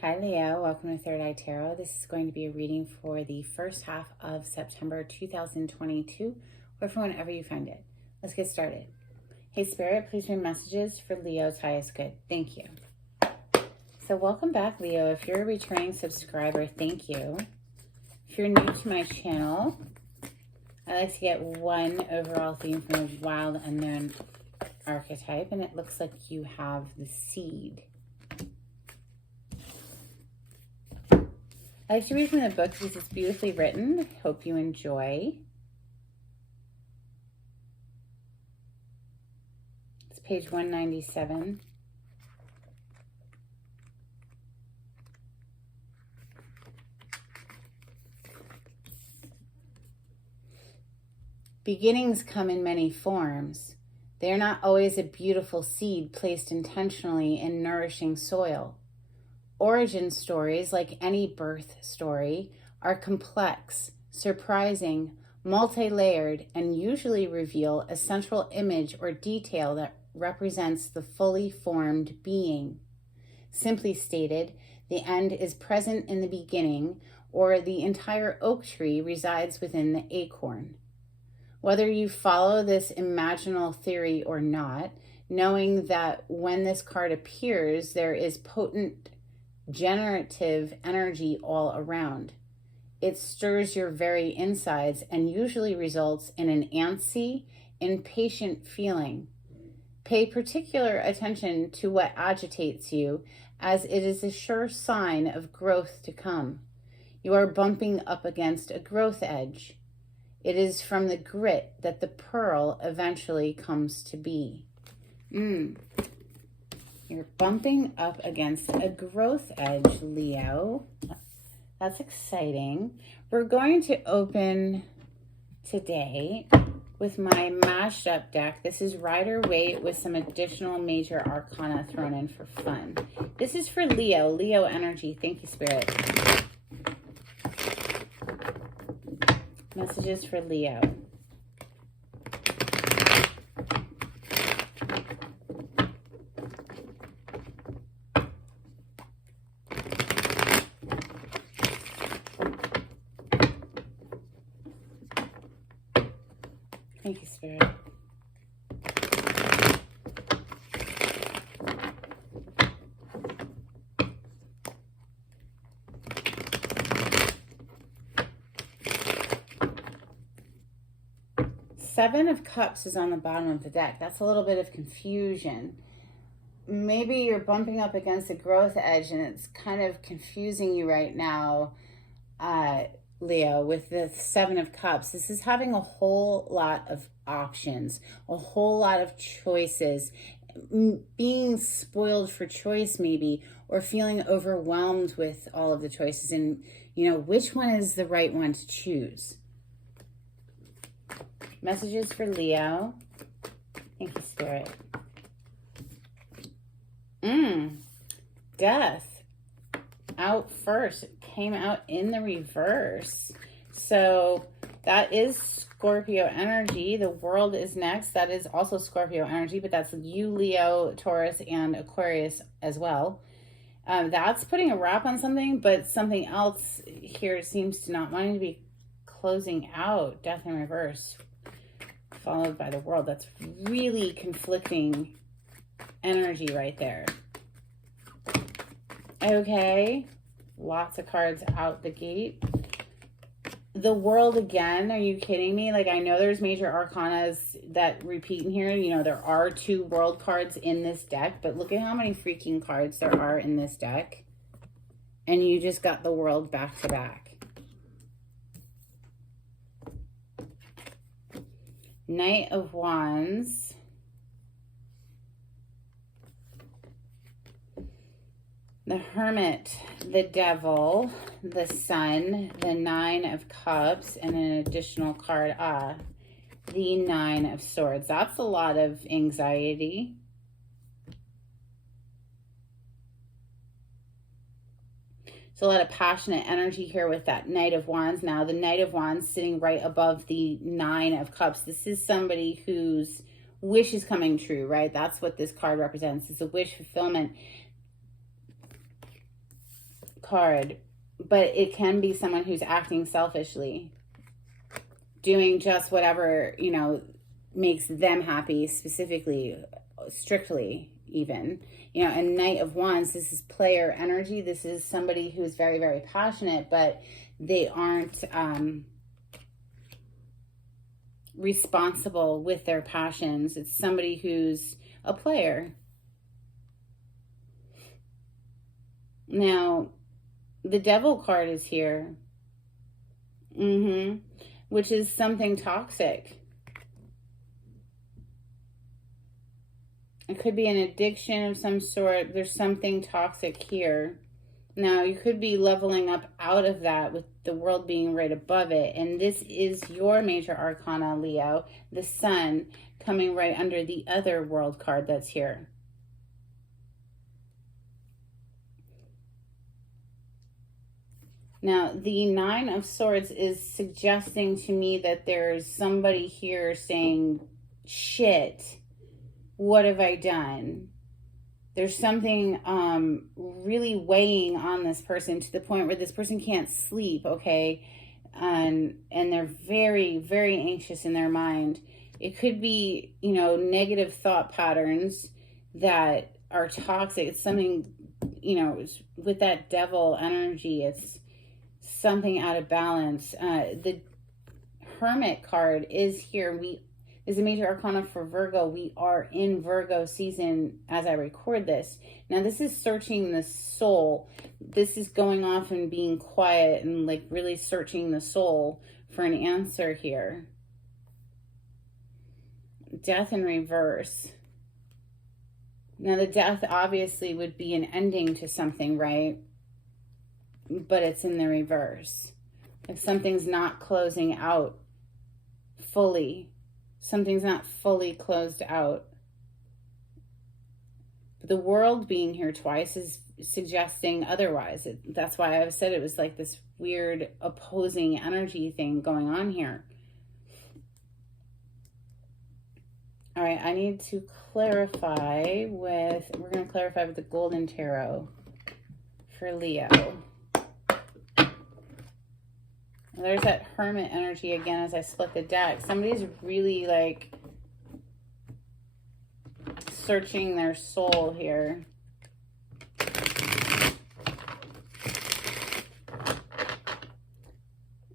Hi Leo, welcome to Third Eye Tarot. This is going to be a reading for the first half of September 2022, or for whenever you find it. Let's get started. Hey Spirit, please read messages for Leo's highest good. Thank you. So welcome back, Leo. If you're a returning subscriber, thank you. If you're new to my channel, I like to get one overall theme from a wild unknown archetype, and it looks like you have the Seed. I like to read from the book because it's beautifully written. Hope you enjoy. It's page 197. Beginnings come in many forms. They are not always a beautiful seed placed intentionally in nourishing soil. Origin stories, like any birth story, are complex, surprising, multi-layered, and usually reveal a central image or detail that represents the fully formed being. Simply stated, the end is present in the beginning, or the entire oak tree resides within the acorn. Whether you follow this imaginal theory or not, knowing that when this card appears, there is potent generative energy all around. It stirs your very insides and usually results in an antsy, impatient feeling. Pay particular attention to what agitates you, as it is a sure sign of growth to come. You are bumping up against a growth edge. It is from the grit that the pearl eventually comes to be. You're bumping up against a growth edge, Leo. That's exciting. We're going to open today with my mashed up deck. This is Rider-Waite with some additional major arcana thrown in for fun. This is for Leo, Leo energy. Thank you, Spirit. Messages for Leo. Thank you, Spirit. Seven of Cups is on the bottom of the deck. That's a little bit of confusion. Maybe you're bumping up against a growth edge and it's kind of confusing you right now, Leo, with the Seven of Cups. This is having a whole lot of options, a whole lot of choices, being spoiled for choice maybe, or feeling overwhelmed with all of the choices and, which one is the right one to choose. Messages for Leo. Thank you, Spirit. Death. Out first. It came out in the reverse. So that is Scorpio energy. The World is next. That is also Scorpio energy, but that's you, Leo, Taurus, and Aquarius as well. That's putting a wrap on something, but something else here seems to not wanting to be closing out. Death in reverse, followed by the World. That's really conflicting energy right there. Okay, lots of cards out the gate. The World again, are you kidding me? Like, I know there's major arcanas that repeat in here. There are 2 World cards in this deck, but look at how many freaking cards there are in this deck. And you just got the World back to back. Knight of Wands. The Hermit, the Devil, the Sun, the Nine of Cups, and an additional card, the Nine of Swords. That's a lot of anxiety. So a lot of passionate energy here with that Knight of Wands. Now, the Knight of Wands sitting right above the Nine of Cups. This is somebody whose wish is coming true, right? That's what this card represents. It's a wish fulfillment. card, but it can be someone who's acting selfishly, doing just whatever, you know, makes them happy, specifically, strictly even. You know, and Knight of Wands, this is player energy. This is somebody who's very, very passionate, but they aren't responsible with their passions. It's somebody who's a player. Now, the Devil card is here. Which is something toxic. It could be an addiction of some sort. There's something toxic here. Now, you could be leveling up out of that with the World being right above it. And this is your major arcana, Leo. The Sun coming right under the other World card that's here. Now, the Nine of Swords is suggesting to me that there's somebody here saying, shit, what have I done? There's something really weighing on this person to the point where this person can't sleep, okay? And they're very, very anxious in their mind. It could be, you know, negative thought patterns that are toxic. It's something, you know, with that Devil energy, it's something out of balance. The Hermit card is here. Is a major arcana for Virgo. We are in Virgo season as I record this. Now, this is searching the soul. This is going off and being quiet and like really searching the soul for an answer here. Death in reverse. Now, the death obviously would be an ending to something, right? But it's in the reverse. If something's not closing out fully, something's not fully closed out. But the World being here twice is suggesting otherwise. That's why I said it was like this weird opposing energy thing going on here. All right, I need to clarify with, we're going to clarify with the Golden Tarot for Leo. There's that Hermit energy again as I split the deck. Somebody's really like searching their soul here.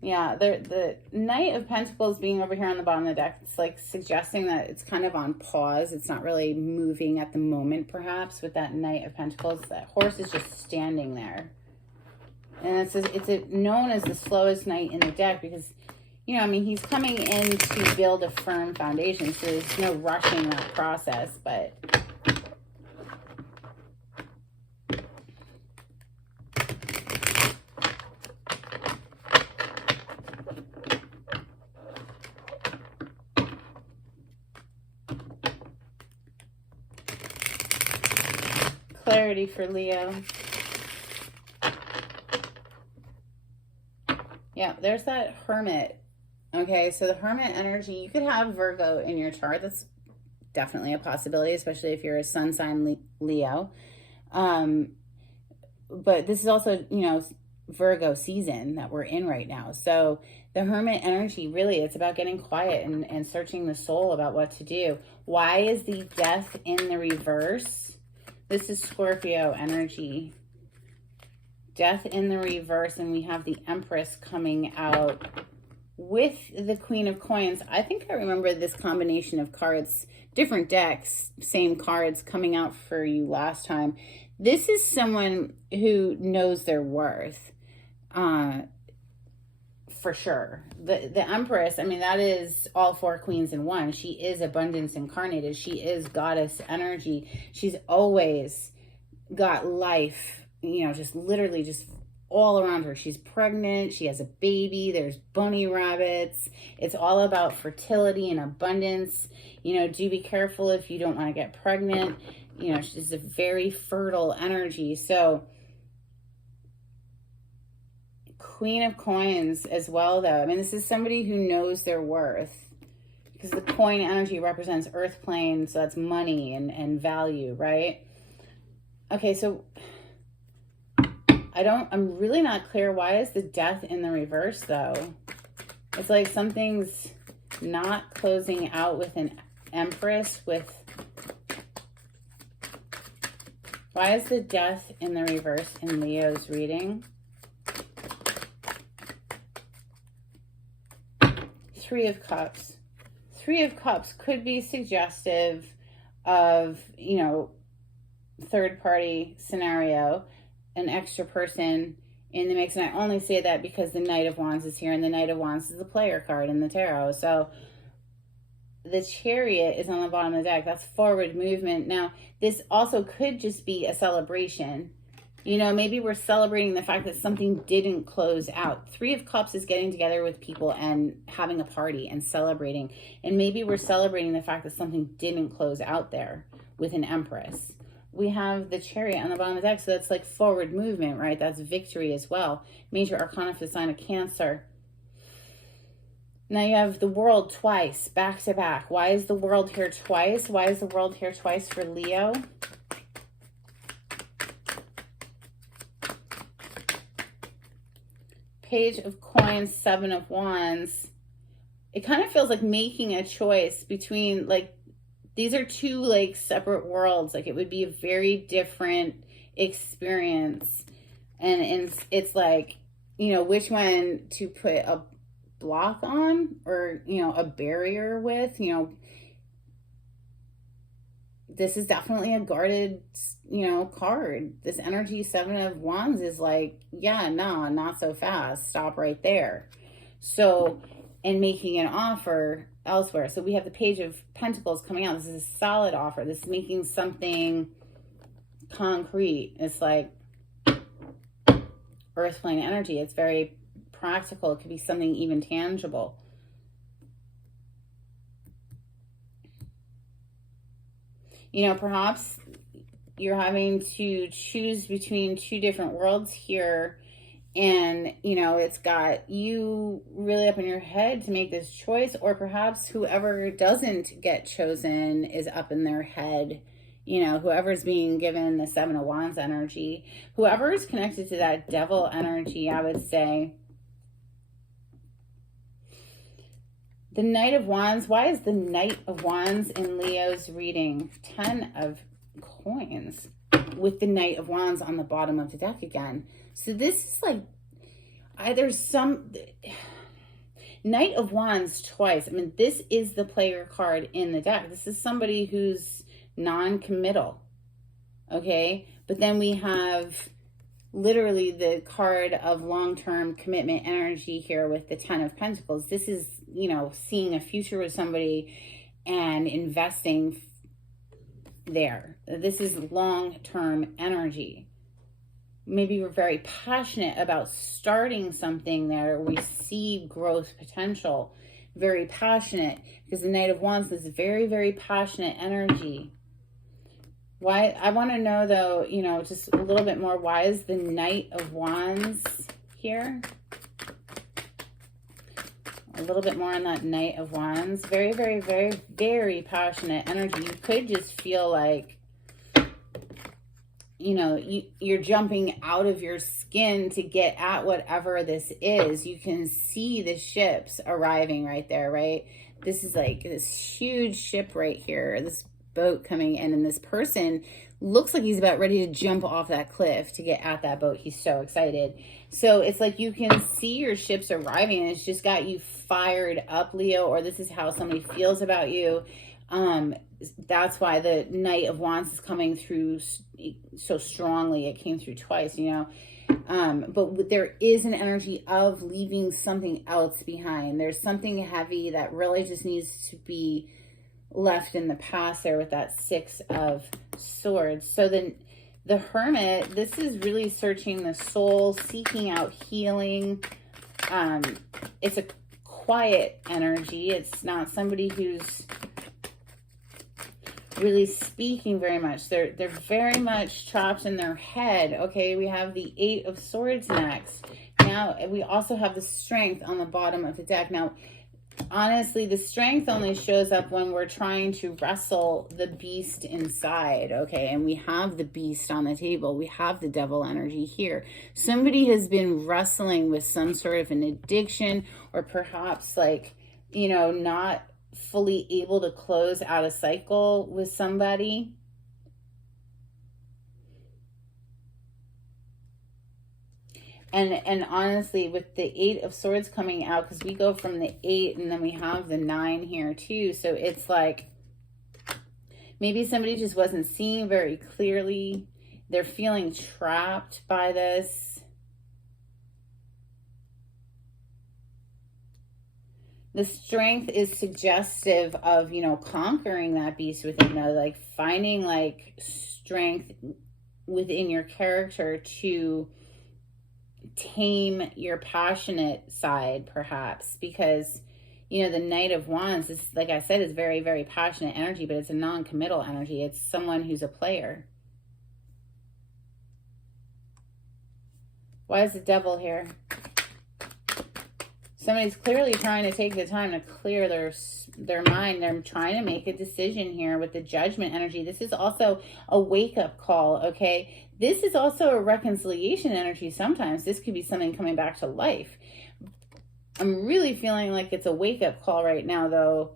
Yeah, the Knight of Pentacles being over here on the bottom of the deck, it's like suggesting that it's kind of on pause. It's not really moving at the moment, perhaps, with that Knight of Pentacles. That horse is just standing there. And it's known as the slowest knight in the deck because, you know, I mean, he's coming in to build a firm foundation, so there's no rushing that process, but clarity for Leo. Yeah, there's that Hermit. Okay, so the Hermit energy, you could have Virgo in your chart. That's definitely a possibility, especially if you're a sun sign Leo. But this is also, you know, Virgo season that we're in right now. So the Hermit energy, really, it's about getting quiet and searching the soul about what to do. Why is the Death in the reverse? This is Scorpio energy. Death in the reverse, and we have the Empress coming out with the Queen of Coins. I think I remember this combination of cards, different decks, same cards coming out for you last time. This is someone who knows their worth, for sure. The Empress, I mean, that is all four queens in one. She is abundance incarnated. She is goddess energy. She's always got life, you know, just literally just all around her. She's pregnant. She has a baby. There's bunny rabbits. It's all about fertility and abundance. You know, do be careful if you don't want to get pregnant. You know, she's a very fertile energy. So Queen of Coins as well, though. I mean, this is somebody who knows their worth because the coin energy represents earth plane. So that's money and value, right? Okay, so I'm really not clear. Why is the Death in the reverse though? It's like something's not closing out with an Empress why is the Death in the reverse in Leo's reading? Three of Cups. Three of Cups could be suggestive of, you know, third party scenario, an extra person in the mix. And I only say that because the Knight of Wands is here, and the Knight of Wands is the player card in the tarot. So the Chariot is on the bottom of the deck. That's forward movement. Now, this also could just be a celebration. You know, maybe we're celebrating the fact that something didn't close out. Three of Cups is getting together with people and having a party and celebrating. And maybe we're celebrating the fact that something didn't close out there with an Empress. We have the Chariot on the bottom of the deck, so that's like forward movement, right? That's victory as well. Major Arcana for the sign of Cancer. Now you have the World twice, back to back. Why is the World here twice? Why is the World here twice for Leo? Page of Coins, Seven of Wands. It kind of feels like making a choice between, like, these are two, like, separate worlds. Like, it would be a very different experience. And it's like, you know, which one to put a block on, or, you know, a barrier with. You know, this is definitely a guarded, you know, card. This energy, Seven of Wands, is like, yeah, no, not so fast. Stop right there. So, and making an offer elsewhere. So we have the Page of Pentacles coming out. This is a solid offer. This is making something concrete. It's like earth plane energy. It's very practical. It could be something even tangible. You know, perhaps you're having to choose between two different worlds here. And, you know, it's got you really up in your head to make this choice. Or perhaps whoever doesn't get chosen is up in their head. You know, whoever's being given the Seven of Wands energy. Whoever is connected to that Devil energy, I would say. The Knight of Wands. Why is the Knight of Wands in Leo's reading? 10 of Coins with the Knight of Wands on the bottom of the deck again. So this is like either some Knight of Wands twice. I mean, this is the player card in the deck. This is somebody who's non-committal. Okay. But then we have literally the card of long-term commitment energy here with the 10 of Pentacles. This is, you know, seeing a future with somebody and investing there. This is long-term energy. Maybe we're very passionate about starting something there. We see growth potential. Very passionate, because the Knight of Wands is very, very passionate energy. Why, I want to know though, you know, just a little bit more. Why is the Knight of Wands here? A little bit more on that Knight of Wands. Very, very, very, very passionate energy. You could just feel like, you know, you're jumping out of your skin to get at whatever this is. You can see the ships arriving right there, right? This is like this huge ship right here, this boat coming in, and this person looks like he's about ready to jump off that cliff to get at that boat. He's so excited. So it's like you can see your ships arriving, and it's just got you fired up, Leo, or this is how somebody feels about you. That's why the Knight of Wands is coming through so strongly. It came through twice, you know. But there is an energy of leaving something else behind. There's something heavy that really just needs to be left in the past there with that Six of Swords. So then the Hermit, this is really searching the soul, seeking out healing. It's a quiet energy. It's not somebody who's really speaking very much. They're very much trapped in their head. Okay, we have the Eight of Swords next. Now we also have the Strength on the bottom of the deck. Now honestly, the strength only shows up when we're trying to wrestle the beast inside, okay? And we have the beast on the table. We have the devil energy here. Somebody has been wrestling with some sort of an addiction, or perhaps like, you know, not fully able to close out a cycle with somebody. And honestly, with the 8 of Swords coming out, because we go from the 8 and then we have the 9 here too. So it's like maybe somebody just wasn't seeing very clearly. They're feeling trapped by this. The strength is suggestive of, you know, conquering that beast within, like finding like strength within your character to tame your passionate side, perhaps, because, you know, the Knight of Wands is, like I said, is very, very passionate energy, but it's a non-committal energy. It's someone who's a player. Why is the devil here? Somebody's clearly trying to take the time to clear their mind. They're trying to make a decision here with the Judgment energy. This is also a wake-up call, okay? This is also a reconciliation energy sometimes. This could be something coming back to life. I'm really feeling like it's a wake-up call right now, though,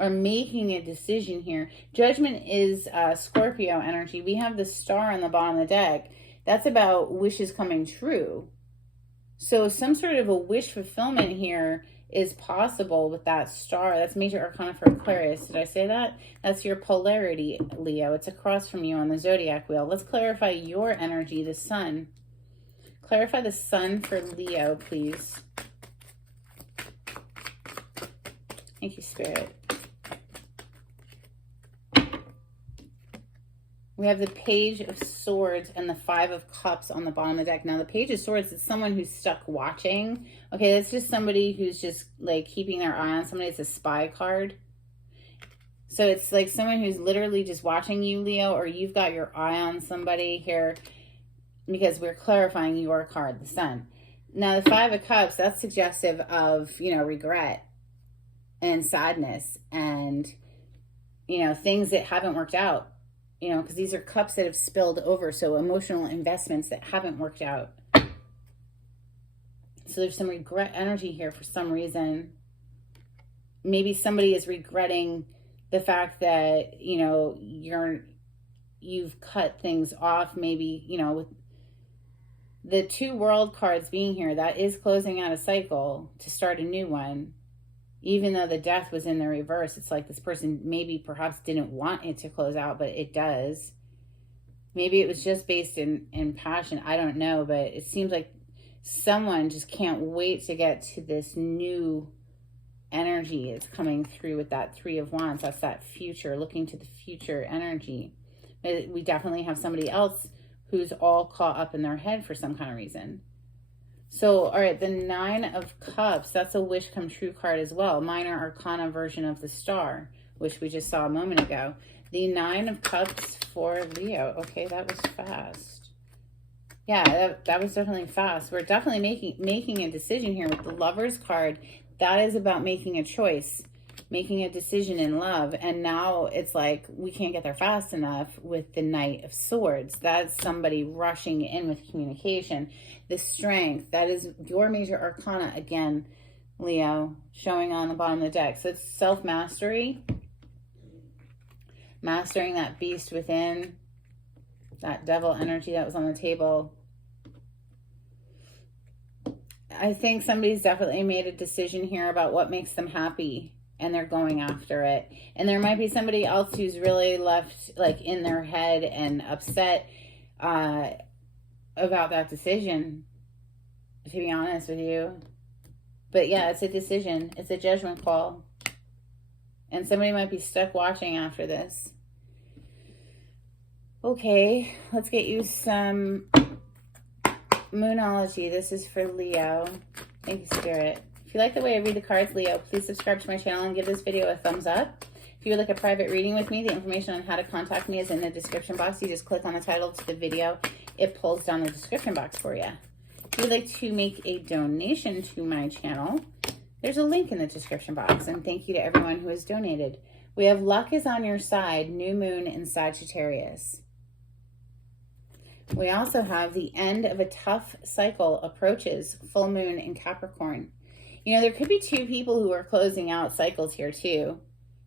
or making a decision here. Judgment is Scorpio energy. We have the star on the bottom of the deck. That's about wishes coming true. So some sort of a wish fulfillment here is possible with that star. That's major arcana for Aquarius. Did I say that? That's your polarity, Leo. It's across from you on the zodiac wheel. Let's clarify your energy, the sun. Clarify the sun for Leo, please. Thank you, Spirit. We have the Page of Swords and the 5 of Cups on the bottom of the deck. Now, the Page of Swords is someone who's stuck watching. Okay, that's just somebody who's just, like, keeping their eye on somebody. It's a spy card. So it's like someone who's literally just watching you, Leo, or you've got your eye on somebody here, because we're clarifying your card, the Sun. Now, the 5 of Cups, that's suggestive of, you know, regret and sadness and, you know, things that haven't worked out. You know, because these are cups that have spilled over. So emotional investments that haven't worked out. So there's some regret energy here for some reason. Maybe somebody is regretting the fact that, you know, you've cut things off. Maybe, you know, with the 2 World cards being here, that is closing out a cycle to start a new one. Even though the Death was in the reverse, it's like this person maybe perhaps didn't want it to close out, but it does. Maybe it was just based in passion. I don't know, but it seems like someone just can't wait to get to this new energy. It's coming through with that 3 of Wands. That's that future, looking to the future energy. But we definitely have somebody else who's all caught up in their head for some kind of reason. So, all right, the 9 of Cups, that's a wish come true card as well. Minor arcana version of the star, which we just saw a moment ago. The 9 of Cups for Leo. Okay, that was fast. Yeah, that was definitely fast. We're definitely making a decision here with the Lover's card. That is about making a choice, making a decision in love. And now it's like we can't get there fast enough with the Knight of Swords. That's somebody rushing in with communication. The Strength, that is your major arcana again, Leo, showing on the bottom of the deck. So it's self-mastery, mastering that beast within, that devil energy that was on the table. I think somebody's definitely made a decision here about what makes them happy, and they're going after it. And there might be somebody else who's really left like in their head and upset about that decision, to be honest with you. But yeah, it's a decision. It's a judgment call. And somebody might be stuck watching after this. Okay, let's get you some Moonology. This is for Leo. Thank you, Spirit. If you like the way I read the cards, Leo, please subscribe to my channel and give this video a thumbs up. If you would like a private reading with me, the information on how to contact me is in the description box. You just click on the title to the video. It pulls down the description box for you. If you would like to make a donation to my channel, there's a link in the description box. And thank you to everyone who has donated. We have luck is on your side, new moon in Sagittarius. We also have the end of a tough cycle approaches, full moon in Capricorn. You know, there could be two people who are closing out cycles here too.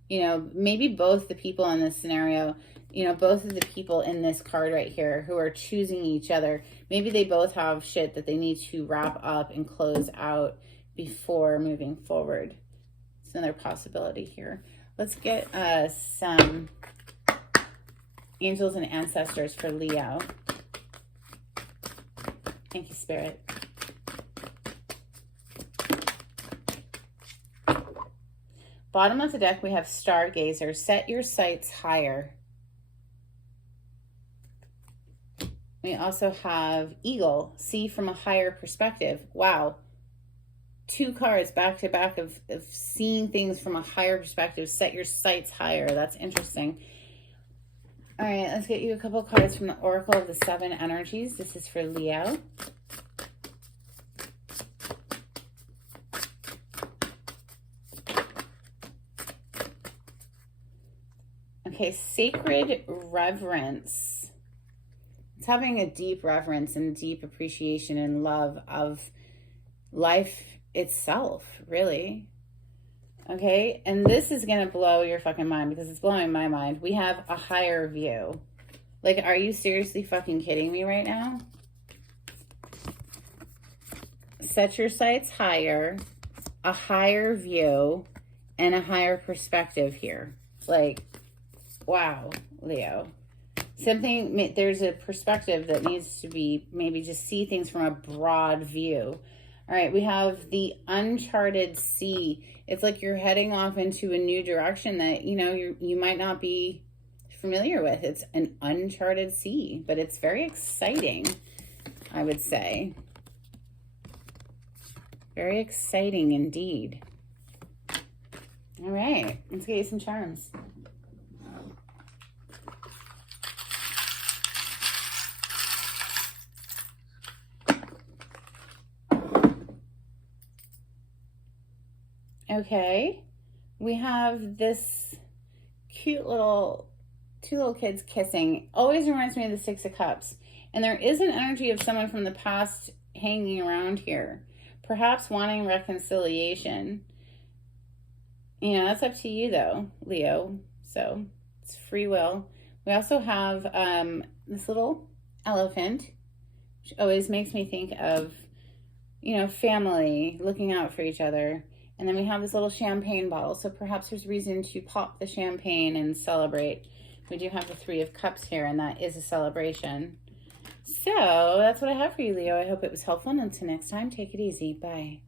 You know, maybe both the people in this scenario, you know, both of the people in this card right here who are choosing each other, maybe they both have shit that they need to wrap up and close out before moving forward. It's another possibility here. Let's get some angels and ancestors for Leo. Thank you, Spirit. Bottom of the deck, we have Stargazer. Set your sights higher. We also have Eagle. See from a higher perspective. Wow. Two cards back to back of seeing things from a higher perspective. Set your sights higher. That's interesting. All right, let's get you a couple cards from the Oracle of the Seven Energies. This is for Leo. Okay, Sacred Reverence. It's having a deep reverence and deep appreciation and love of life itself, really. Okay, and this is going to blow your fucking mind because it's blowing my mind. We have a higher view. Like, are you seriously fucking kidding me right now? Set your sights higher, a higher view, and a higher perspective here. Like, wow, Leo. Something, there's a perspective that needs to be, maybe just see things from a broad view. All right, we have the uncharted sea. It's like you're heading off into a new direction that, you know, you might not be familiar with. It's an uncharted sea, but it's very exciting, I would say. Very exciting indeed. All right, let's get you some charms. Okay, we have this cute little, two little kids kissing. Always reminds me of the Six of Cups. And there is an energy of someone from the past hanging around here. Perhaps wanting reconciliation. You know, that's up to you though, Leo. So, it's free will. We also have this little elephant, which always makes me think of, you know, family, looking out for each other. And then we have this little champagne bottle. So perhaps there's reason to pop the champagne and celebrate. We do have the Three of Cups here, and that is a celebration. So that's what I have for you, Leo. I hope it was helpful. And until next time, take it easy. Bye.